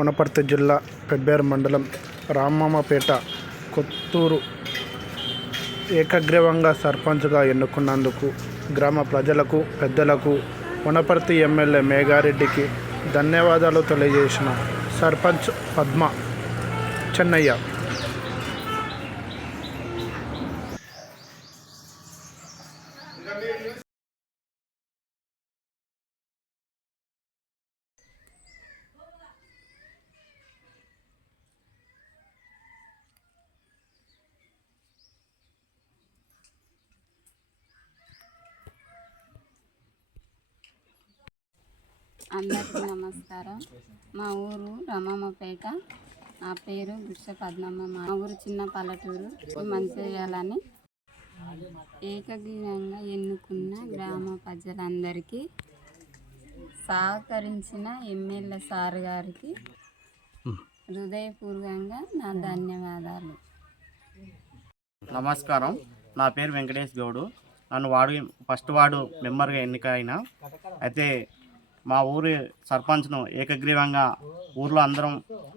వనపర్తి జిల్లా పెబ్బేరు మండలం రామమ్మపేట కొత్తూరు ఏకగ్రీవంగా సర్పంచ్గా ఎన్నుకున్నందుకు గ్రామ ప్రజలకు పెద్దలకు వనపర్తి ఎమ్మెల్యే మేఘారెడ్డికి ధన్యవాదాలు తెలియజేసిన సర్పంచ్ పద్మ చెన్నయ్య. అందరికీ నమస్కారం. మా ఊరు రమమ్మపేట నా పేరు గుడిస పద్మమ్మ. మా ఊరు చిన్న పల్లెటూరు. మంచి చేయాలని ఏకగ్రీవంగా ఎన్నుకున్న గ్రామ ప్రజలందరికీ సహకరించిన ఎమ్మెల్యే సార్ గారికి హృదయపూర్వకంగా నా ధన్యవాదాలు. నమస్కారం. నా పేరు వెంకటేష్ గౌడు. నన్ను వార్డు ఫస్ట్ వార్డు మెంబర్గా ఎన్నిక అయినా అయితే మా ఊరి సర్పంచ్ను ఏకగ్రీవంగా ఊర్లో అందరం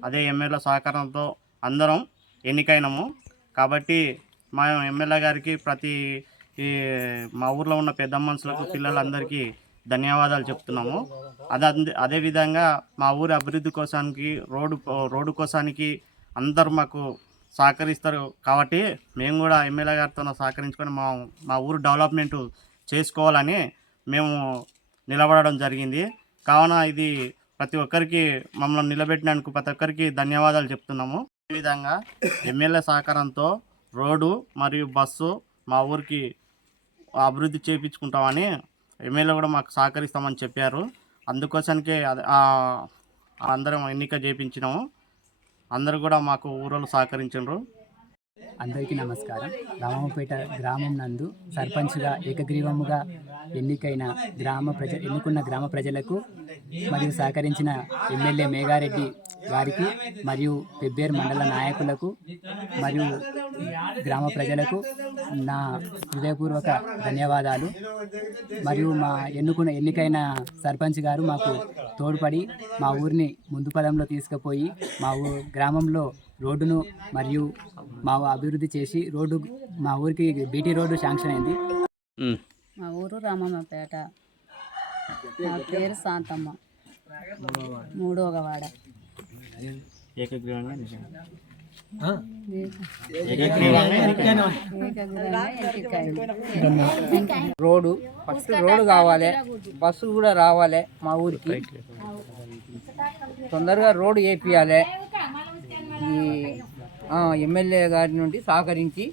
అదే ఎమ్మెల్యే సహకారంతో అందరం ఎన్నికైనాము. కాబట్టి మా ఎమ్మెల్యే గారికి ప్రతి ఈ మా ఊర్లో ఉన్న పెద్ద మనుషులకు పిల్లలందరికీ ధన్యవాదాలు చెప్తున్నాము. అదే అదేవిధంగా మా ఊరి అభివృద్ధి కోసానికి రోడ్డు రోడ్డు కోసానికి అందరూ మాకు సహకరిస్తారు. కాబట్టి మేము కూడా ఎమ్మెల్యే గారితో సహకరించుకొని మా మా ఊరు డెవలప్మెంట్ చేసుకోవాలని మేము నిలబడడం జరిగింది. కావున ఇది ప్రతి ఒక్కరికి మమ్మల్ని నిలబెట్టినందుకు ప్రతి ఒక్కరికి ధన్యవాదాలు చెప్తున్నాము. ఈ విధంగా ఎమ్మెల్యే సహకారంతో రోడ్డు మరియు బస్సు మా ఊరికి అభివృద్ధి చేయించుకుంటామని ఎమ్మెల్యే కూడా మాకు సహకరిస్తామని చెప్పారు. అందుకోసానికే అది- అందరం ఎన్నిక చేయించినాము అందరు కూడా మాకు ఊరోళ్ళు సహకరించారు అందరికీ నమస్కారం. రామపేట గ్రామం నందు సర్పంచ్గా ఏకగ్రీవముగా ఎన్నికైన గ్రామ ప్రజ ఎన్నుకున్న గ్రామ ప్రజలకు మరియు సహకరించిన ఎమ్మెల్యే మేఘారెడ్డి గారికి మరియు పెబ్బేరు మండల నాయకులకు మరియు గ్రామ ప్రజలకు నా హృదయపూర్వక ధన్యవాదాలు. మరియు మా ఎన్నుకున్న ఎన్నికైన సర్పంచ్ గారు మాకు తోడ్పడి మా ఊరిని ముందు పదంలో తీసుకుపోయి మా ఊ గ్రామంలో రోడ్డును మరియు మా అభివృద్ధి చేసి రోడ్డు మా ఊరికి బీటీ రోడ్డు శాంక్షన్ అయింది. మా ఊరు రామమ్మపేట నా పేరు శాంతమ్మ. మూడోగ వాడ ఏకగ్రీవంగా. రోడ్డు ఫస్ట్ రోడ్డు కావాలి. బస్సు కూడా రావాలి మా ఊరికి. తొందరగా రోడ్డు వేపియాలి ఈ ఎమ్మెల్యే గారి నుండి సహకరించి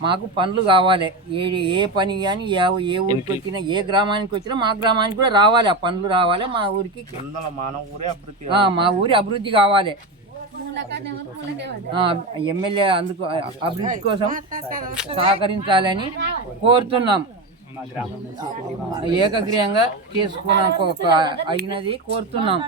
మాకు పనులు కావాలి. ఏ ఏ పని కానీ ఏ ఏ ఊరికి వచ్చినా ఏ గ్రామానికి వచ్చినా మా గ్రామానికి కూడా రావాలి. ఆ పనులు రావాలి. మా ఊరికి అందులో మానవ ఊరే అభివృద్ధి ఆ, మా ఊరి అభివృద్ధి కావాలి. ఆ, ఎమ్మెల్యే అందుకు అభివృద్ధి కోసం సహకరించాలని కోరుతున్నాం. ఏకగ్రీయంగా చేసుకున్న అయినది కోరుతున్నాం.